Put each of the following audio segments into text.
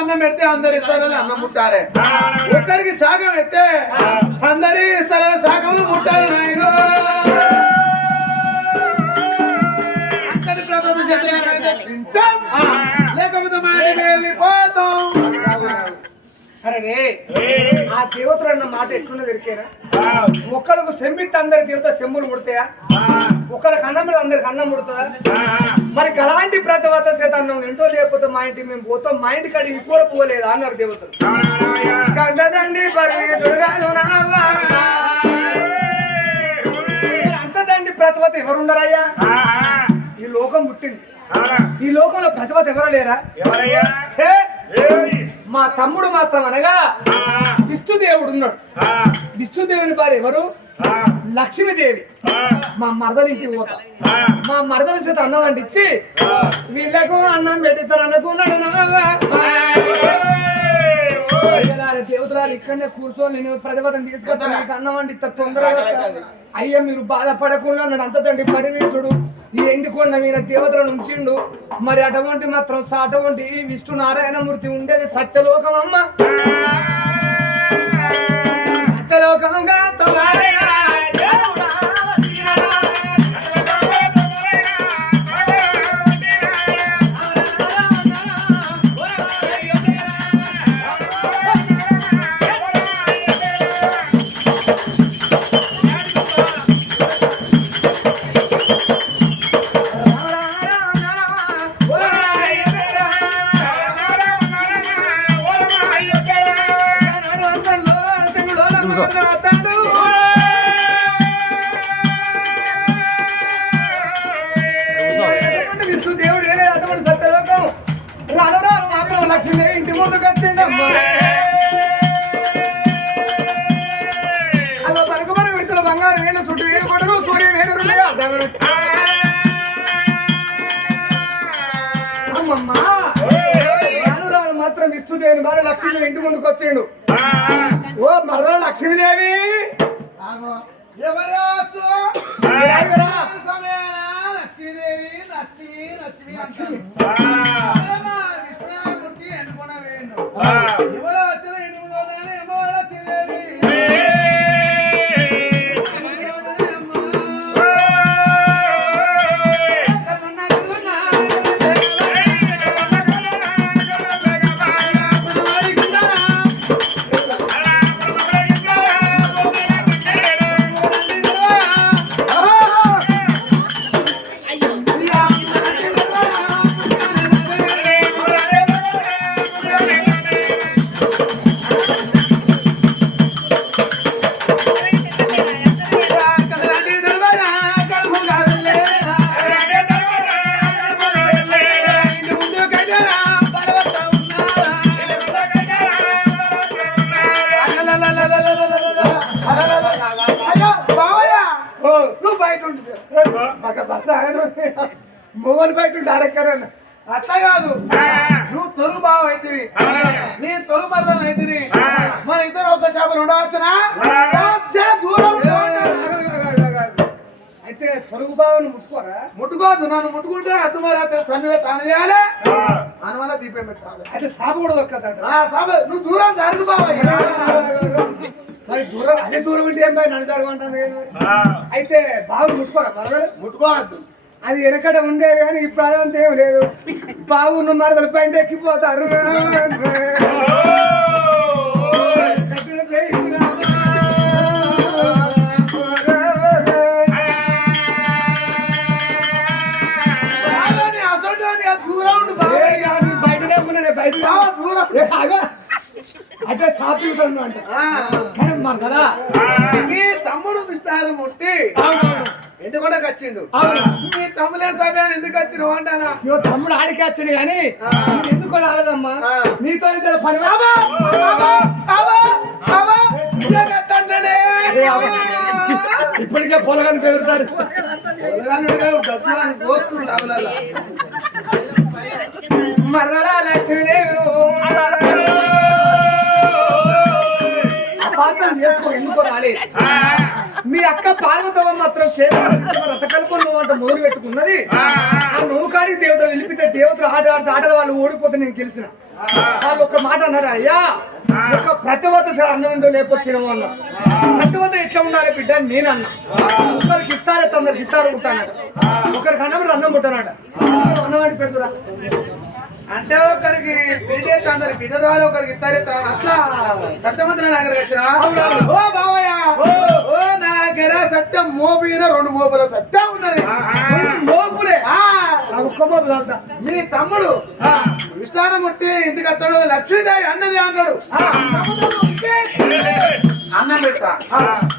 అన్నం పెడితే అందరు ఇస్తారని అన్నం ముట్టారే. ఒక్కరికి శాఖం ఎత్తే అందరి ఇస్తారని శాఖము ముట్టాలి నాయన. అందరి ప్రభుత్వ చేతులైతే లేకపోతే మా వెళ్ళిపోతాం. అరే ఆ దేవతలు అన్న మాట ఎట్లున్నా దొరికేనా ఒక్కరికి సెంబిట్ అందరి దేవత సెమ్ములు పుడతాయా ఒకరికి అన్నం మీద అందరికి అన్నం పుడుతుందా మరి అలాంటి ప్రతివత చేత అన్నం ఎంతో లేకపోతే మా ఇంటికి మేము పోతాం మా ఇంటి కాడికి కూర పోలేదు అన్నారు దేవతలు. నావా. అంతదండి ప్రతివత ఎవరుండరయ్యా? ఈ లోకం పుట్టింది. ఈ లోకంలో ప్రతివత ఎవరు లేరా? ఎవరయ్యా? మా తమ్ముడు మాత్రం అనగా విష్ణుదేవుడు ఉన్నాడు విష్ణుదేవుని భార్య ఎవరు? లక్ష్మీదేవి. మా మరదలు ఇంటికి పోతా. మా మరదల చేత అన్నం వండించి వీళ్ళకు అన్నం పెట్టిస్తారు అనుకున్నాడు దేవతలాలు ఇక్కడనే కూర్చొని నేను ప్రతిపదం తీసుకొస్తా మీకు అన్నం వండిస్తా తొందరగా. అయ్యా మీరు బాధపడకుండా అన్నాడు అంతదండి పరిమితుడు ఈ ఎండికొండ మీద దేవతలను ఉంచిండు. మరి అటువంటి మాత్రం అటువంటి విష్ణు నారాయణమూర్తి ఉండేది సత్యలోకం అమ్మ. సత్యలోకంగా లక్ష్మీదేవి ఇంటి ముందుకు వచ్చిండు ఓ మరద లక్ష్మీదేవి! లక్ష్మీదేవి అంటారు. మొగలు బయట డైరెక్టర్ అట్లా కాదు. నువ్వు తొలుగు బావ అవుతుంది నేను తొలుగు బద్దలు అవుతుంది మన ఇద్దరు ఒక చేపలు ఉండవచ్చునా? దూరం అయితే తొలుగు బావను ముట్టుకోరా? ముట్టుకోవద్దు నన్ను ముట్టుకుంటే అర్థం రాత్రి సన్నిగా తాను చేయాలి. అనుమాన దీపం పెట్టాలి. అయితే సాప కూడా దొక్కదంట సాప నువ్వు దూరం జరుగు బావ. దూరం అదే దూరం ఉంటే ఏం పోయి నన్ను జరగమంటాను అయితే బావు ముట్టుకోరా మరగలు ముట్టుకోవద్దు. అది వెనకడ ఉండేది కానీ ఇప్పుడు అదంతా ఏం లేదు. బావున్న మరదలు పైన ఎక్కిపోతారు. ఉన్నాడే బయట దూరం అంటే తాపిస్తాను అంట కానీ మన కదా? నీ తమ్ముడు విస్తారం ముట్టి ఎందుకు కూడా వచ్చిండు నీ తమ్ములే సమయాన్ని ఎందుకు వచ్చినావు అంటానా? ఇవ్వ తమ్ముడు ఆడికి వచ్చిండు కానీ ఎందుకు రాలేదమ్మా? నీతో ఇద్దరు పని. ఇప్పటికే పొలగాని పెరుగుతారు మరలా లక్ష్మీదేవి ఎందుకో రాలేదు. మీ అక్క పార్వతమ్మ మాత్రం రథకల్పం అంటే మొదలు పెట్టుకున్నది. ఆ నువ్వు కాడికి దేవతలు వెళ్ళిపితే దేవతలు ఆట ఆడితే ఆటల వాళ్ళు ఓడిపోతే నేను తెలిసిన వాళ్ళు ఒక మాట అన్నారు అయ్యా ఒక ప్రతివత అన్నం ఉందో లేకపోతే తినమన్నా ప్రతివత ఎట్లా ఉండాలి బిడ్డ? నేను అన్నా. ఒకరికి ఇస్తారే తొందరికి ఇస్తారు ఉంటానట ఒకరికి అన్నం అన్నం పుట్టానట అన్నం అని పెడుతురా? అంటే ఒకరికి బిడ్డ అందరు బిడ్డ ద్వారా ఒకరికి ఇస్తారు. అట్లా సత్యమంత్రి నగర ఓ బావయ్య! ఓ సత్యం మోబీన రెండు మోబుల సత్యం ఉన్నది. మోపులే. ఒక్క మోపు. మీ తమ్ముడు విష్ణానమూర్తి ఇంటికి వస్తాడు లక్ష్మీదేవి అన్నది అంటాడు. అన్నం పెడతా.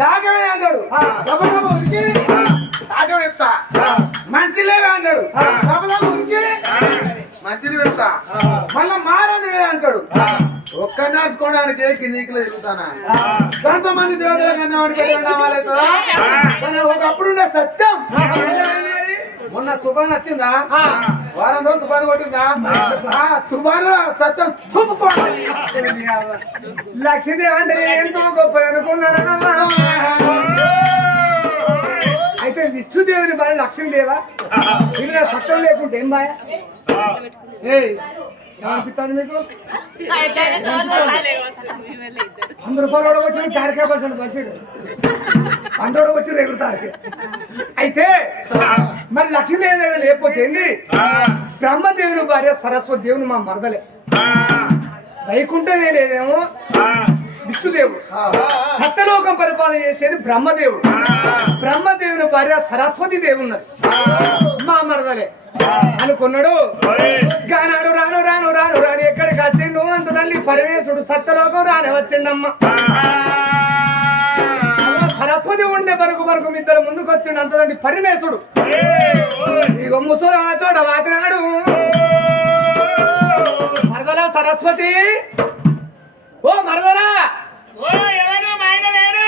తాగమే ఉరికి తాగం అంటాడు. గబగబ ఉరికి మంచిది పెడతా మళ్ళా మారనుడే అంటాడు. ఒక్క నాచుకోవడానికి నీకులు తిరుగుతానా కొంతమంది దేవతల కన్నా వాడికి ఒకప్పుడు ఉండే సత్యం. మొన్న తుఫాన్ వచ్చిందా? వారం రోజులు తుఫాన్ కొట్టిందా? తుఫాను సత్యం తుప్పుకోండి లక్ష్మీదేవి అంటే ఎంతో గొప్ప అనుకున్నానమ్మా అయితే విష్ణుదేవుని బాగా లక్ష్మీదేవా ఇలా సత్యం లేకుంటే ఏం బాయ్ ఏమనిపిస్తాను మీకు. వంద రూపాయలు ఓడగొట్టి కారికాయ పర్సెంట్ పర్సెంట్ వంద ఓడగొట్టి ఎగురుతారు అయితే మరి లక్ష్మీదేవి లేకపోతే ఏంది? బ్రహ్మదేవుని భార్య సరస్వతి దేవుని మా మరదలే. వైకుంఠమే లేదేమో? విష్ణుదేవుడు. సత్యలోకం పరిపాలన చేసేది బ్రహ్మదేవుడు. బ్రహ్మదేవుని భార్య సరస్వతి దేవి ఉన్నది. మా మరదలే. అనుకున్నాడు? గానాడు రాను రాను రాను రాను ఎక్కడికి వచ్చిండు అంత తల్లి పరమేశుడు సత్యలోకం రాని వచ్చిండమ్మ. సరస్వతి ఉండే బరుకు బరుకు ఇద్దరు ముందుకు వచ్చిండు అంత తండ్రి పరమేశుడు ఇక ముసలు చోట వాతినాడు మరదలా సరస్వతి ఓ మరదలా ఓ ఎవరు? మా ఆయన లేడు.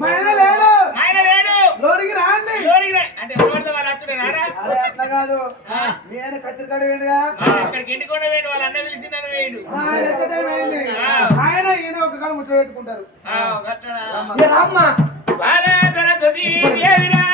మా ఆయన లేడు. మా ఆయన లేడు. లోనికి రాండి. లోనికి రా. అంటే ఎవరితో వాళ్ళు అత్తుడేనారా అరే అట్లా కాదు. నేను కత్తిరికాడు వేడుగా? ఇక్కడికి ఎండుకొండ వేడు వాళ్ళ అన్న పిలిచిందని వేడు. ఆయన ఈయన ఒక కాడ ముచ్చట పెట్టుకుంటారు. రామ్మ? ముందు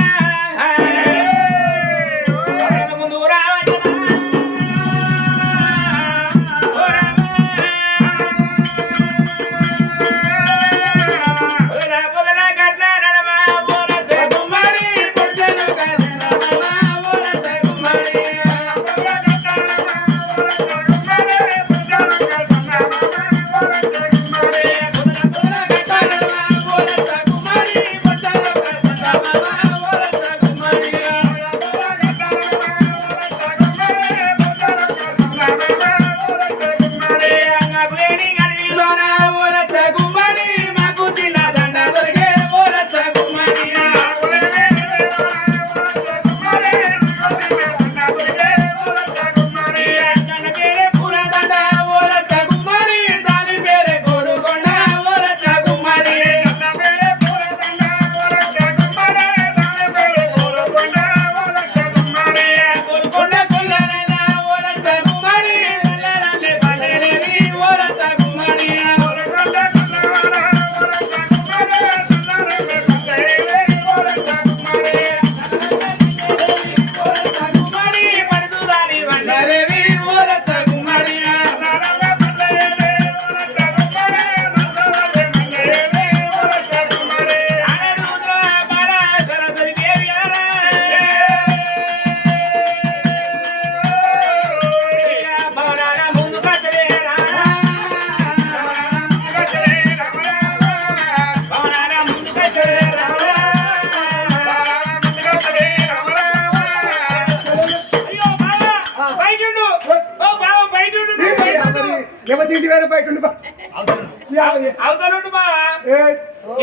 బయట ఉండి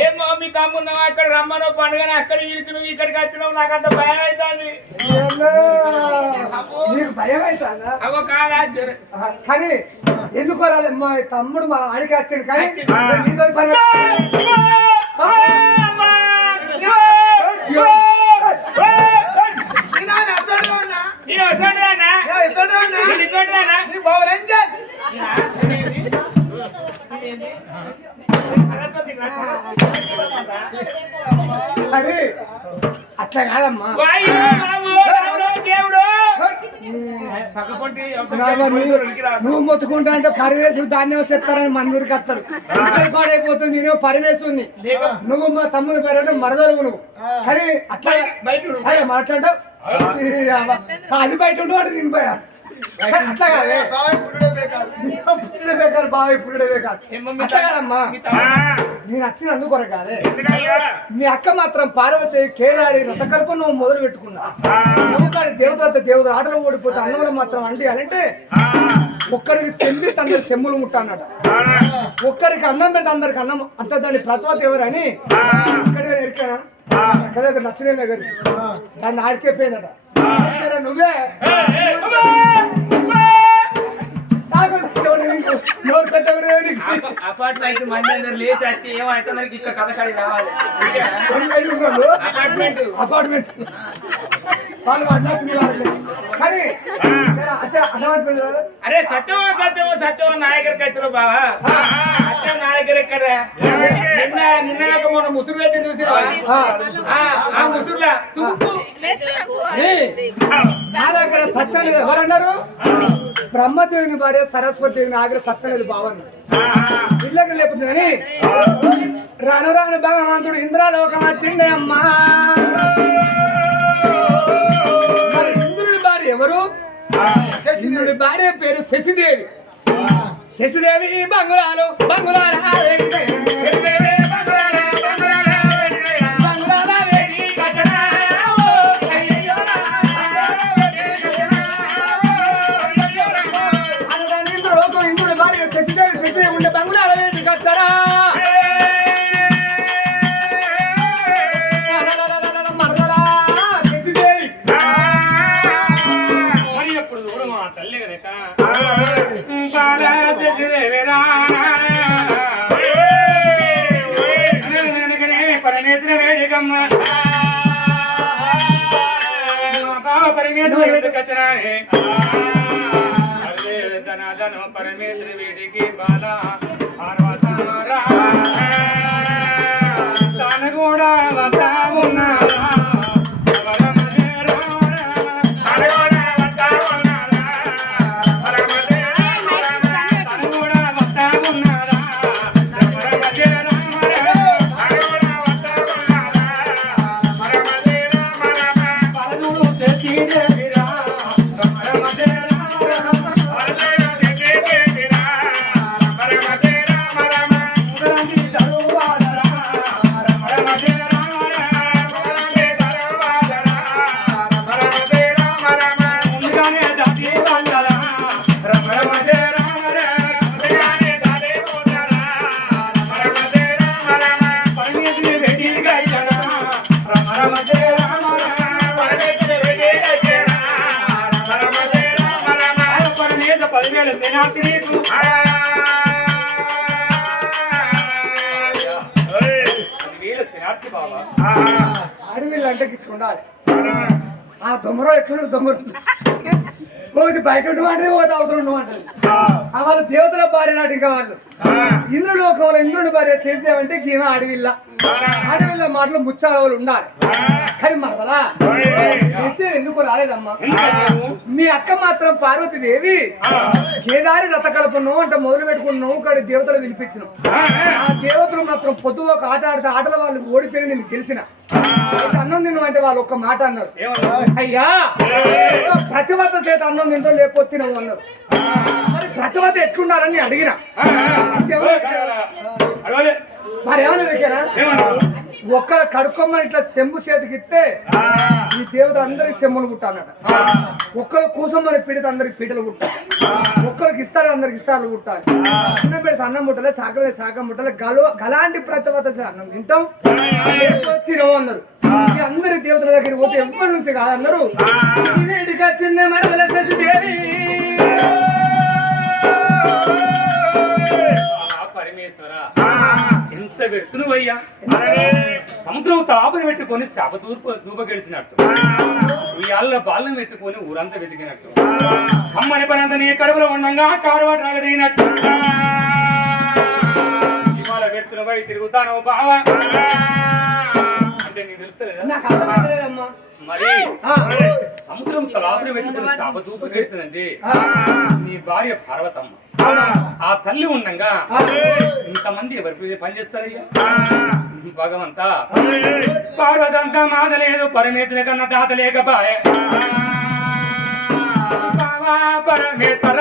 ఏమో మీ తమ్మున్నావు అక్కడ రమ్మను పండుగని అక్కడ ఇరికి నువ్వు ఇక్కడికి వచ్చినావు నాకు అంత భయం అవుతుంది. భయం అవో కాదా? కానీ ఎందుకు రాలే? మా తమ్ముడు మా ఆడికి వచ్చాడు కానీ నీతో అరే అట్లా కాదమ్మా నువ్వు మొత్తుకుంటా అంటే పరివేశం దాన్ని వస్తారని మందిరికి వస్తారు పాడైపోతుంది నేను పరివేశుని నువ్వు మా తమ్ముడు పేరు మరదలు నువ్వు కానీ అట్లా మాట్లాడవు అది బయట ఉండవు అంటే నింపాయా బాబాయ్ పుట్టుడే బేకారు. నేను వచ్చిన అందుకొర కాదే? మీ అక్క మాత్రం పార్వతి కేదారి రథకల్ప నువ్వు మొదలు పెట్టుకున్నా. నువ్వు కానీ దేవత దేవత ఆటలు ఓడిపోతే అన్నంలో మాత్రం అండి అంటే ఒక్కరికి సెమ్మి తండ్రి సెమ్ములు ముట్ట అన్నట ఆ, ఒక్కరికి అన్నం పెట్టి అందరికి అన్నం అంటే దాని ప్రతివత ఎవరని ఇక్కడ ఎరికానా అక్కడ నచ్చిన దగ్గర దాన్ని ఇక్కడ నువ్వే. నోరు నీకు? అపార్ట్మెంట్ మంది అందరు లేచి వచ్చి ఏమైతే ఇక్కడ కథ కడి రావాలి? అపార్ట్మెంట్. అపార్ట్మెంట్. వాళ్ళు. కానీ అరే సత్యమో సత్యమో సత్యమో నాయకరికి వచ్చారు బావా? సత్యం నాయకర్ ఎక్కడ? నిన్న నిన్న కాక మొన్న ముసురు పెట్టి చూసి ఆ. ముసురులా? తుక్కు నా దగ్గర ఎవరన్నారు? బ్రహ్మదేవుని భార్య సరస్వతి దేవిని ఆగ్ర సత్యం లేదు బావన్న ఇళ్ళకి లేకపోతే కానీ రాను రాను భగవంతుడు ఇంద్రాలోకం వచ్చిండే అమ్మా. మరి ఇంద్రుడి భార్య ఎవరు? ఇంద్రుడి భార్య పేరు శశిదేవి. శశిదేవి బంగుళాలు బంగుళాల బంగుళాల వచ్చినానే. అదే ధనాధను పరమేశ్వర అడవిలు అంటే ఉండాలి. ఆ దొమ్మరో ఎట్లుండు దొమ్మరు పోతే బయట ఉండమంటే పోతే అవతల ఉండమంటది ఆ వాళ్ళ దేవతల భార్య నాటి ఇంకా వాళ్ళు. ఇంద్రులోకంలో ఇంద్రుడి భార్య అంటే గీమ అడవిల్ల. అడవిల్ల మాటలు ముచ్చాలు ఉండాలి. కానీ మరదలా చేస్తే ఎందుకు రాలేదమ్మా? మీ అక్క మాత్రం పార్వతీదేవి కేదారి రథ కలపను అంటే మొదలు పెట్టుకుని నవ్వు కాడి దేవతలు పిలిపించిన. ఆ. దేవతలు మాత్రం పొద్దు ఒక ఆట ఆడితే ఆటల వాళ్ళు ఓడిపోయి నేను గెలిచిన. అన్నం తిను అంటే వాళ్ళు ఒక్క మాట అన్నారు. అయ్యా ప్రతిభత చేత అన్నం తింటో లేకపోతే తినవు అన్నారు. మరి ప్రతిభత ఎట్లుండాలని అడిగిన. మరి ఏమన్నా? వెరికేనా ఒక్క కడుక్కోమని ఇట్లా చెంబు చేతికి ఇస్తే ఈ దేవత అందరికి చెంబులు కుట్టాలన్నట ఒక్కరు కూసమ్మని పీడితే అందరికి పీటలు కుట్టాలి. ఒక్కరికి ఇస్తారు అందరికి ఇస్తారు కుట్టాలి. అన్నం పెడితే అన్నం ముట్టలే శాఖలే శాఖ ముట్టలే. గల గలాంటి ప్రతిభత చేత అన్నం తింటాం. తినవు అన్నారు. అందరి దేవతల దగ్గరికి పోతే ఎవ్వరి నుంచి కాదన్నారు చిన్న మరదల శశిదేవి. ఎంత వ్యక్తులు అయ్యా సముద్రం తాపని పెట్టుకొని శాప తూర్పు దూప గెలిచినట్టు ఉయ్యాల బాల్యం ఎత్తుకొని ఊరంతా వెతికినట్టు. కమ్మని పనంత నీ కడుపులో ఉండంగా కారువాటు రాగదిగినట్టు. ఇవాళ వ్యక్తులపై తిరుగుతాను బావా. సముద్రం తలాపురి పెట్టుకుని శాపదూపు పెడుతుందండి నీ భార్య పార్వతమ్మ. ఆ. తల్లి ఉండంగా ఇంతమంది ఎవరి పని చేస్తారయ్యా? భగవంతా. పార్వతంతా మాత లేదు పరమేశ్వరి కన్నా తాత లేకపాయే. పరమేశ్వర